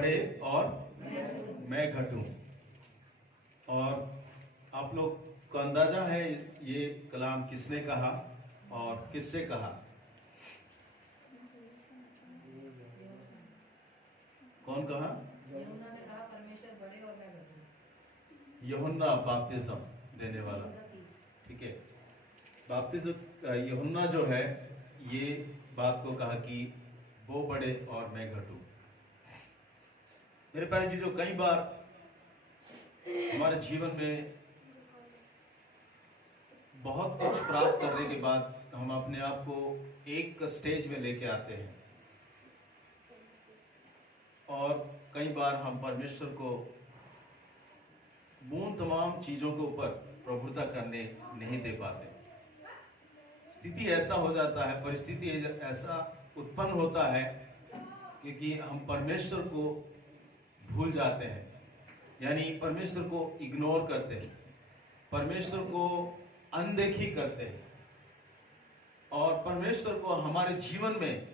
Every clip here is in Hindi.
बढ़े और मैं घटूं। और आप लोग को अंदाजा है ये कलाम किसने कहा और किससे कहा? कौन कहा? यूहन्ना ने कहा परमेश्वर बढ़े और मैं घटूं। यूहन्ना बपतिस्म देने वाला, ठीक है। बपतिस्म यूहन्ना जो है ये बात को कहा कि वो बढ़े और मैं घटूं। मेरे प्यारे जी, जो कई बार हमारे जीवन में बहुत कुछ प्राप्त करने के बाद हम अपने आप को एक स्टेज में लेके आते हैं और कई बार हम परमेश्वर को उन तमाम चीजों के ऊपर प्रभुता करने नहीं दे पाते। स्थिति ऐसा हो जाता है, परिस्थिति ऐसा उत्पन्न होता है क्योंकि हम परमेश्वर को भूल जाते हैं, यानी परमेश्वर को इग्नोर करते हैं, परमेश्वर को अनदेखी करते हैं और परमेश्वर को हमारे जीवन में,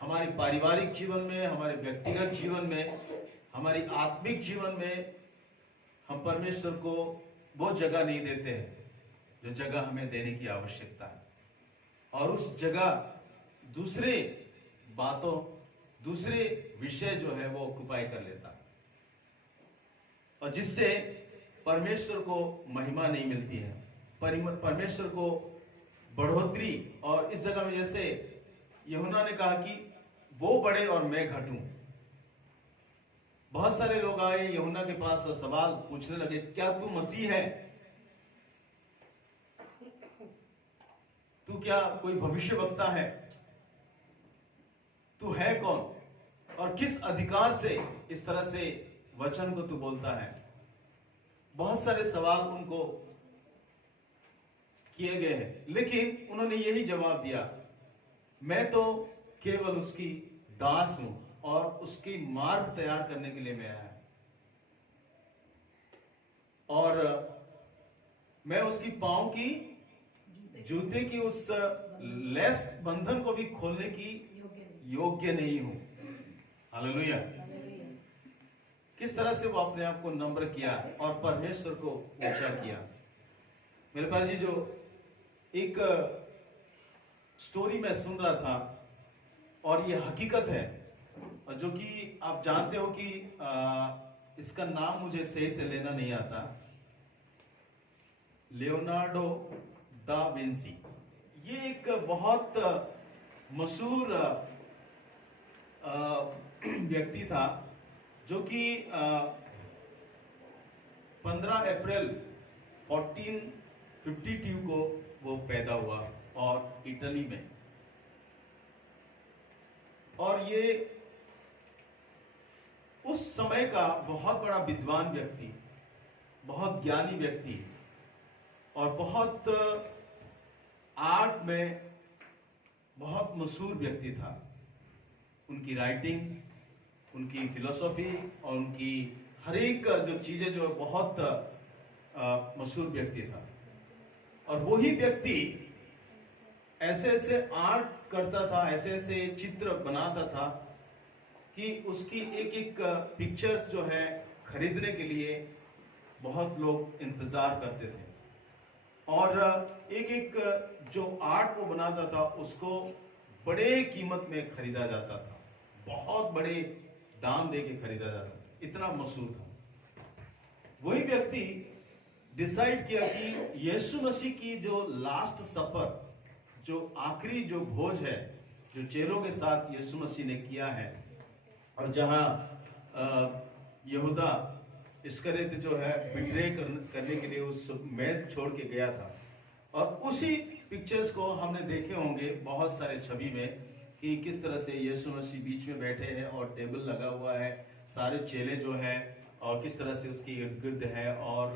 हमारे पारिवारिक जीवन में, हमारे व्यक्तिगत जीवन में, हमारी आत्मिक जीवन में हम परमेश्वर को वो जगह नहीं देते हैं जो जगह हमें देने की आवश्यकता है। और उस जगह दूसरे बातों, दूसरे विषय जो है वो ऑक्युपाई कर लेता है और जिससे परमेश्वर को महिमा नहीं मिलती है, परमेश्वर को बढ़ोतरी। और इस जगह में जैसे यूहन्ना ने कहा कि वो बढ़े और मैं घटूं। बहुत सारे लोग आए यूहन्ना के पास और सवाल पूछने लगे, क्या तू मसीह है? तू क्या कोई भविष्यवक्ता है? तू है कौन और किस अधिकार से इस तरह से वचन को तू बोलता है? बहुत सारे सवाल उनको किए गए हैं, लेकिन उन्होंने यही जवाब दिया, मैं तो केवल उसकी दास हूं और उसकी मार्ग तैयार करने के लिए मैं आया और मैं उसकी पांव की जूते की उस लेस बंधन को भी खोलने की योग्य नहीं हूं। हालेलुया। किस तरह से वो अपने आप को नम्र किया और परमेश्वर को ऊंचा किया। मेरे पास जी, जो एक स्टोरी मैं सुन रहा था और ये हकीकत है, जो कि आप जानते हो कि इसका नाम मुझे सही से लेना नहीं आता, लियोनार्डो दा विंसी। ये एक बहुत मशहूर व्यक्ति था जो कि 15 अप्रैल 1452 को वो पैदा हुआ और इटली में। और ये उस समय का बहुत बड़ा विद्वान व्यक्ति, बहुत ज्ञानी व्यक्ति और बहुत आर्ट में बहुत मशहूर व्यक्ति था। उनकी राइटिंग्स, उनकी फिलोसॉफी और उनकी हर एक जो चीजें जो बहुत मशहूर व्यक्ति था। और वही व्यक्ति ऐसे ऐसे आर्ट करता था, ऐसे ऐसे चित्र बनाता था कि उसकी एक एक पिक्चर्स जो है खरीदने के लिए बहुत लोग इंतजार करते थे और एक एक जो आर्ट वो बनाता था उसको बड़े कीमत में खरीदा जाता था, बहुत बड़े दाम दे के खरीदा जाता था, इतना मशहूर था। वही व्यक्ति डिसाइड किया कि यीशु मसीह की जो लास्ट सफर, जो आखिरी जो भोज है, जो चेलों के साथ यीशु मसीह ने किया है और जहां यहूदा इस्करियोत जो है बिट्रे करने के लिए उस मेज छोड़ के गया था। और उसी पिक्चर्स को हमने देखे होंगे बहुत सारे छवि में कि किस तरह से यीशु मसीह बीच में बैठे हैं और टेबल लगा हुआ है, सारे चेले जो है और किस तरह से उसके इर्द गिर्द है और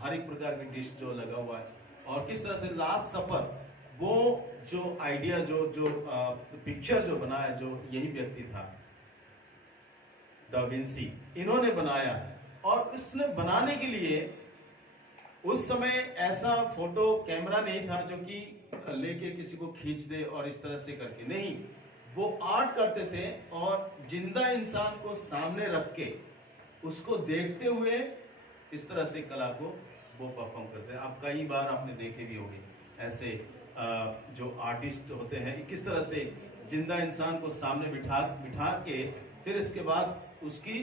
हर एक प्रकार की डिश जो लगा हुआ है और किस तरह से लास्ट सफर, वो जो आइडिया जो पिक्चर जो बना है, जो यही व्यक्ति था दा विंसी, इन्होंने बनाया। और इसने बनाने के लिए उस समय ऐसा फोटो कैमरा नहीं था जो कि लेके किसी को खींच दे और इस तरह से करके, नहीं, वो आर्ट करते थे और जिंदा इंसान को सामने रख के उसको देखते हुए इस तरह से कला को वो परफॉर्म करते हैं। आप कई बार आपने देखे भी होंगे ऐसे जो आर्टिस्ट होते हैं किस तरह से जिंदा इंसान को सामने बिठा के फिर इसके बाद उसकी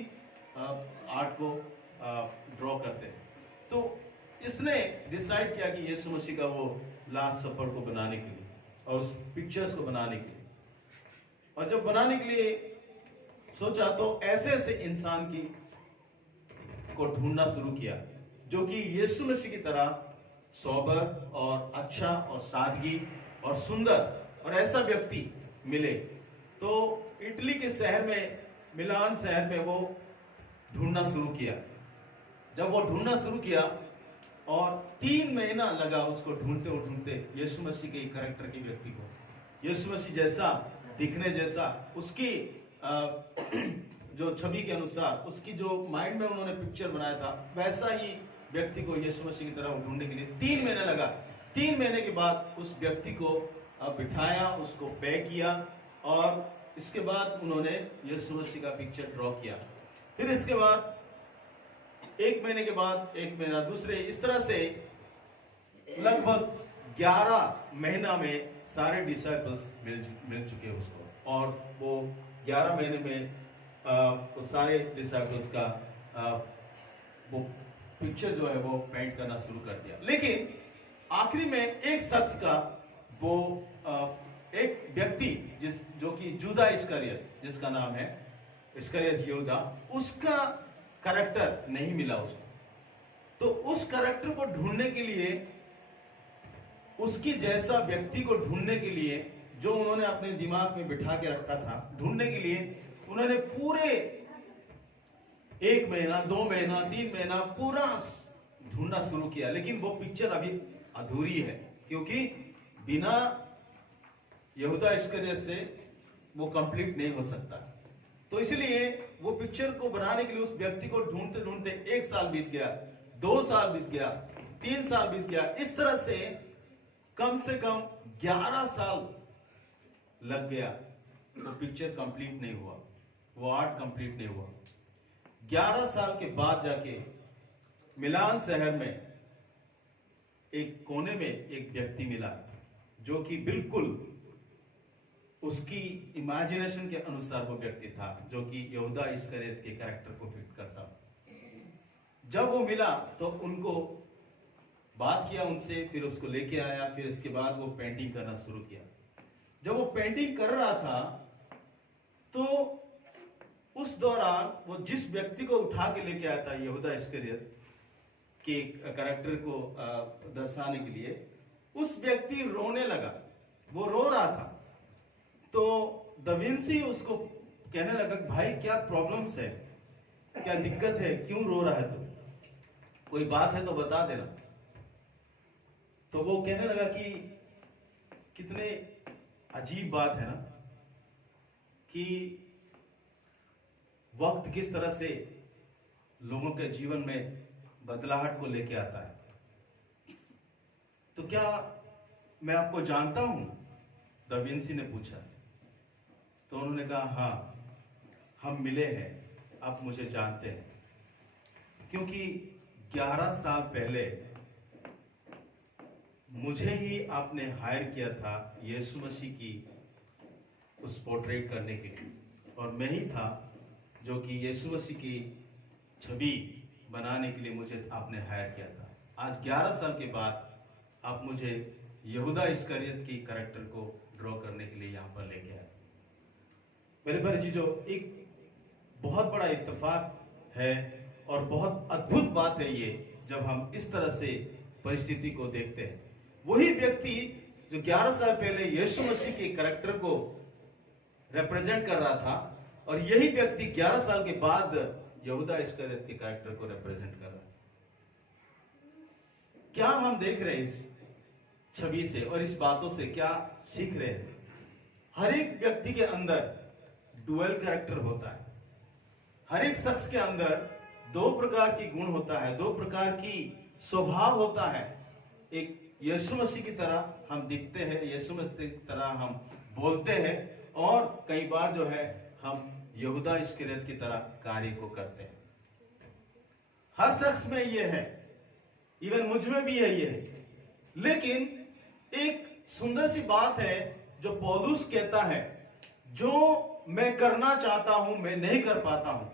आर्ट को ड्रॉ करते हैं। तो इसने डिसाइड किया कि यीशु मसीह का वो लास्ट सफर को बनाने के लिए और उस पिक्चर्स को बनाने के लिए, और जब बनाने के लिए सोचा तो ऐसे ऐसे इंसान की को ढूंढना शुरू किया जो कि यीशु मसीह की तरह सोबर और अच्छा और सादगी और सुंदर और ऐसा व्यक्ति मिले। तो इटली के शहर में, मिलान शहर में वो ढूंढना शुरू किया। जब वो ढूंढना शुरू किया और 3 महीना लगा उसको ढूंढते यीशु मसीह के कैरेक्टर के व्यक्ति को, यीशु मसीह जैसा दिखने जैसा, उसकी जो छवि के अनुसार, उसकी जो माइंड में उन्होंने पिक्चर बनाया था वैसा ही व्यक्ति को यीशु मसीह की तरह ढूंढने के लिए 3 महीने लगा। 3 महीने के बाद उस व्यक्ति को बिठाया, उसको पैक किया और इसके बाद उन्होंने यीशु मसीह का पिक्चर ड्रॉ किया। फिर इसके बाद 1 महीने के बाद 1 महीना दूसरे, इस तरह से लगभग 11 महीना में सारे डिसाइपल्स मिल चुके उसको, और वो 11 महीने में वो सारे डिसाइपल्स का वो पिक्चर जो है वो पेंट करना शुरू कर दिया। लेकिन आखिरी में एक शख्स का वो एक व्यक्ति जो कि जूदा इस्करियत, जिसका नाम है इस्करियत यहूदा, उसका कैरेक्टर नहीं मिला उसको। तो उस कैरेक्टर को ढूंढने के लिए, उसकी जैसा व्यक्ति को ढूंढने के लिए जो उन्होंने अपने दिमाग में बिठा के रखा था, ढूंढने के लिए उन्होंने पूरे 1 महीना, 2 महीना, 3 महीना पूरा ढूंढना शुरू किया। लेकिन वो पिक्चर अभी अधूरी है, क्योंकि बिना यहूदा इस्करियत से वो कंप्लीट नहीं हो सकता। तो इसलिए वो पिक्चर को बनाने के लिए उस व्यक्ति को ढूंढते 1 साल बीत गया, 2 साल बीत गया, 3 साल बीत गया। इस तरह से कम 11 साल लग गया। वो पिक्चर कंप्लीट नहीं हुआ, वो आर्ट कंप्लीट नहीं हुआ। 11 साल के बाद जाके मिलान शहर में एक कोने में एक व्यक्ति मिला जो कि बिल्कुल उसकी इमेजिनेशन के अनुसार वो व्यक्ति था, जो कि यहूदा इस्करियत के कैरेक्टर को फिट करता। जब वो मिला तो उनको बात किया उनसे, फिर उसको लेके आया, फिर इसके बाद वो पेंटिंग करना शुरू किया। जब वो पेंटिंग कर रहा था तो उस दौरान वो जिस व्यक्ति को उठा के लेके आया था यहूदा इस्करियत के कैरेक्टर को दर्शाने के लिए, उस व्यक्ति रोने लगा, वो रो रहा था। तो दा विंसी उसको कहने लगा, भाई क्या प्रॉब्लम्स है, क्या दिक्कत है, क्यों रो रहा है तू, कोई बात है तो बता देना। तो वो कहने लगा कि कितने अजीब बात है ना कि वक्त किस तरह से लोगों के जीवन में बदलाहट को लेके आता है। तो क्या मैं आपको जानता हूं, दा विंसी ने पूछा। तो उन्होंने कहा, हाँ हम मिले हैं, आप मुझे जानते हैं, क्योंकि 11 साल पहले मुझे ही आपने हायर किया था यीशु मसीह की उस पोर्ट्रेट करने के लिए, और मैं ही था जो कि यीशु मसीह की छवि बनाने के लिए मुझे आपने हायर किया था। आज 11 साल के बाद आप मुझे यहूदा इस्करियत की कैरेक्टर को ड्रॉ करने के लिए यहाँ पर लेके आए। मेरे भाई जी, जो एक बहुत बड़ा इत्तेफाक है और बहुत अद्भुत बात है ये, जब हम इस तरह से परिस्थिति को देखते हैं। वही व्यक्ति जो 11 साल पहले यीशु मसीह के कैरेक्टर को रिप्रेजेंट कर रहा था, और यही व्यक्ति 11 साल के बाद यहूदा इस्करियत के कैरेक्टर को रिप्रेजेंट कर रहा है। क्या हम देख रहे हैं इस छवि से और इस बातों से, क्या सीख रहे हैं? हर एक व्यक्ति के अंदर डुअल कैरेक्टर होता है। हर एक शख्स के अंदर 2 प्रकार की गुण होता है, 2 प्रकार की स्वभाव होता है। एक यीशु मसीह की तरह हम दिखते हैं, यीशु मसीह की तरह हम बोलते हैं, और कई बार जो है हम यहूदा इस्करियोत की तरह कार्य को करते हैं। हर शख्स में ये है, इवन मुझ में भी है ये है। लेकिन एक सुंदर सी बात है जो पौलुस कहता है, जो मैं करना चाहता हूं मैं नहीं कर पाता हूं,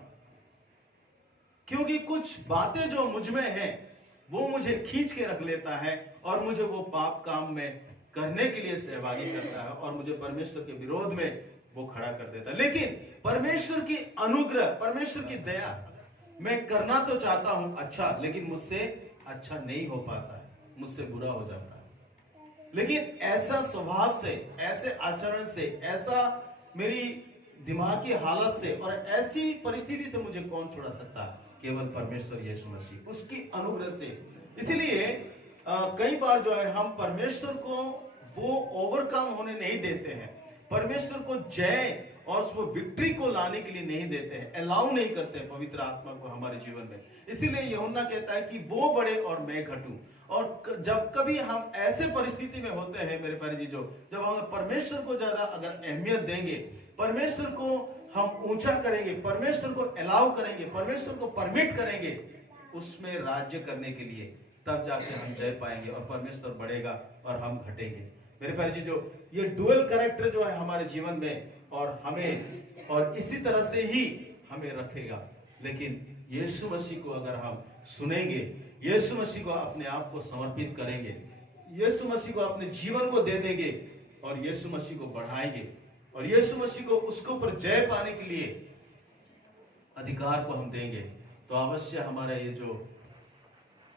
क्योंकि कुछ बातें जो मुझ में हैं वो मुझे खींच के रख लेता है और मुझे वो पाप काम में करने के लिए सहभागी करता है और मुझे परमेश्वर के विरोध में वो खड़ा कर देता है। लेकिन परमेश्वर की अनुग्रह, परमेश्वर की दया, मैं करना तो चाहता हूं अच्छा, लेकिन मुझसे अच्छा नहीं हो पाता है, मुझसे बुरा हो जाता है। लेकिन ऐसा स्वभाव से, ऐसे आचरण से, ऐसा मेरी दिमाग की हालत से और ऐसी परिस्थिति से मुझे कौन छुड़ा सकता है? केवल परमेश्वर यीशु मसीह, उसकी अनुग्रह से। इसीलिए कई बार जो है हम परमेश्वर को वो ओवरकम होने नहीं देते हैं, परमेश्वर को जय और उसको विक्ट्री को लाने के लिए नहीं देते हैं, अलाउ नहीं करते हैं पवित्र आत्मा को हमारे जीवन में। इसीलिए यूहन्ना कहता है कि वो बढ़े और मैं घटूं। और जब कभी हम ऐसे परिस्थिति में होते हैं मेरे प्यारे जीजो, जब हम परमेश्वर को ज्यादा अगर अहमियत देंगे, परमेश्वर को हम ऊंचा करेंगे, परमेश्वर को अलाउ करेंगे, परमेश्वर को परमिट करेंगे उसमें राज्य करने के लिए, तब जाके हम जय पाएंगे और परमेश्वर बढ़ेगा और हम घटेंगे। मेरे प्यारे जी, जो ये डुअल कैरेक्टर जो है हमारे जीवन में और हमें और इसी तरह से ही हमें रखेगा। लेकिन यीशु मसीह को अगर हम सुनेंगे, यीशु मसीह को अपने आप को समर्पित करेंगे, यीशु मसीह को अपने जीवन को दे देंगे और यीशु मसीह को बढ़ाएंगे और यीशु मसीह को उसके ऊपर जय पाने के लिए अधिकार को हम देंगे, तो अवश्य हमारा ये जो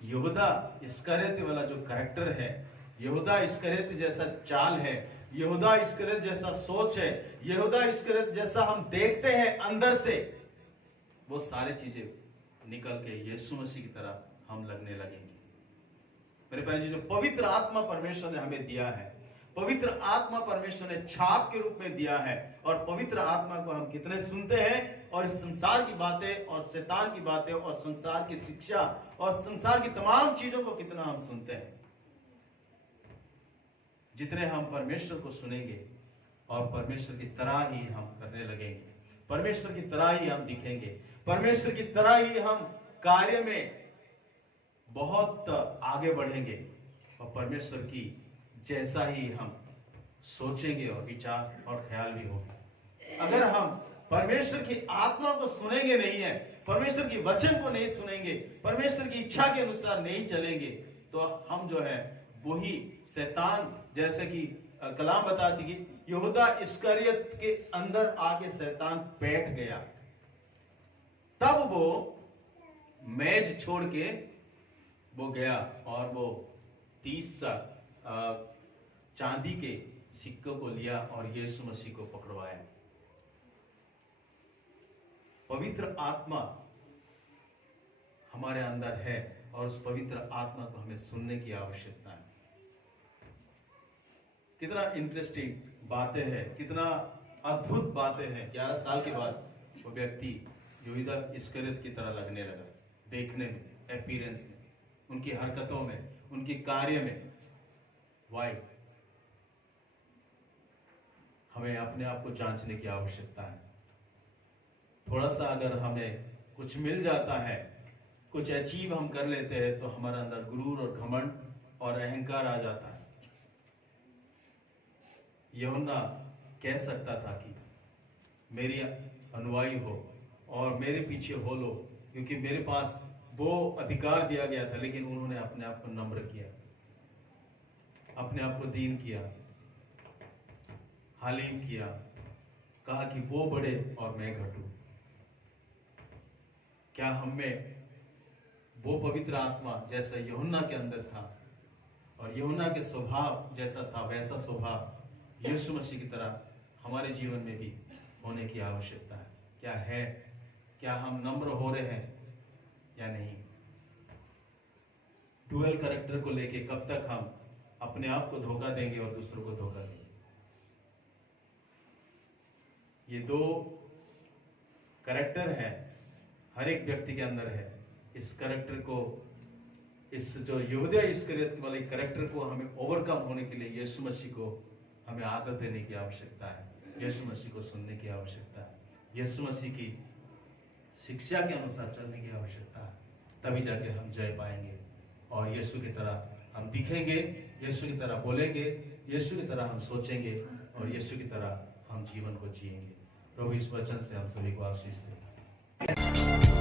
यहूदा इस्करियोत वाला जो कैरेक्टर है, यहूदा इस्करियोत जैसा चाल है, यहूदा इस्करियोत जैसा सोच है, यहूदा इस्करियोत जैसा हम देखते हैं अंदर से, वो सारी चीजें निकल के यीशु मसीह की तरह हम लगने लगेंगे। मेरे प्यारे जी, जो पवित्र आत्मा परमेश्वर ने हमें दिया है, पवित्र आत्मा परमेश्वर ने छाप के रूप में दिया है, और पवित्र आत्मा को हम कितने सुनते हैं और इस संसार की बातें और शैतान की बातें और संसार की शिक्षा और संसार की तमाम चीजों को कितना हम सुनते हैं। जितने हम परमेश्वर को सुनेंगे और परमेश्वर की तरह ही हम करने लगेंगे, परमेश्वर की तरह ही हम दिखेंगे, परमेश्वर की तरह ही हम कार्य में बहुत आगे बढ़ेंगे और परमेश्वर की जैसा ही हम सोचेंगे और विचार और ख्याल भी होगा। अगर हम परमेश्वर की आत्मा को सुनेंगे नहीं है, परमेश्वर की वचन को नहीं सुनेंगे, परमेश्वर की इच्छा के अनुसार नहीं चलेंगे, तो हम जो है वही शैतान, जैसे कि कलाम बताती कि यहूदा इस्करियोत के अंदर आके शैतान बैठ गया, तब वो मेज छोड़ के वो गया और वो 30 चांदी के सिक्कों को लिया और यीशु मसीह को पकड़वाया। पवित्र आत्मा हमारे अंदर है और उस पवित्र आत्मा को हमें सुनने की आवश्यकता है। कितना इंटरेस्टिंग बातें हैं, कितना अद्भुत बातें हैं। 11 साल के बाद वो व्यक्ति यहूदा इस्करियोत की तरह लगने लगा, देखने में, अपीयरेंस में, उनकी हरकतों में, उनकी कार्य में। वाई? हमें अपने आप को जांचने की आवश्यकता है। थोड़ा सा अगर हमें कुछ मिल जाता है, कुछ अचीव हम कर लेते हैं, तो हमारे अंदर गुरूर और घमंड और अहंकार आ जाता है। यूहन्ना कह सकता था कि मेरी अनुयायी हो और मेरे पीछे हो लो, क्योंकि मेरे पास वो अधिकार दिया गया था, लेकिन उन्होंने अपने आप को नम्र किया, अपने आप को दीन किया, हालिम किया, कहा कि वो बढ़े और मैं घटूं। क्या हम में वो पवित्र आत्मा जैसा यूहन्ना के अंदर था और यूहन्ना के स्वभाव जैसा था, वैसा स्वभाव यीशु मसीह की तरह हमारे जीवन में भी होने की आवश्यकता है? क्या है? क्या हम नम्र हो रहे हैं या नहीं? डुअल कैरेक्टर को लेके कब तक हम अपने आप को धोखा देंगे और दूसरों को धोखा देंगे? ये दो कैरेक्टर है, हर एक व्यक्ति के अंदर है। इस कैरेक्टर को, इस जो यहूदा इस्करियोत वाले कैरेक्टर को हमें ओवरकम होने के लिए यीशु मसीह को हमें आदत देने की आवश्यकता है। यीशु मसीह को सुनने की आवश्यकता है। यीशु मसीह की शिक्षा के अनुसार चलने की आवश्यकता है। तभी जाके हम जय पाएंगे और यीशु की तरह हम दिखेंगे, यीशु की तरह बोलेंगे, यीशु की तरह हम सोचेंगे और यीशु की तरह हम जीवन को जिएंगे। प्रभु इस वचन से हम सभी को आशीष दे।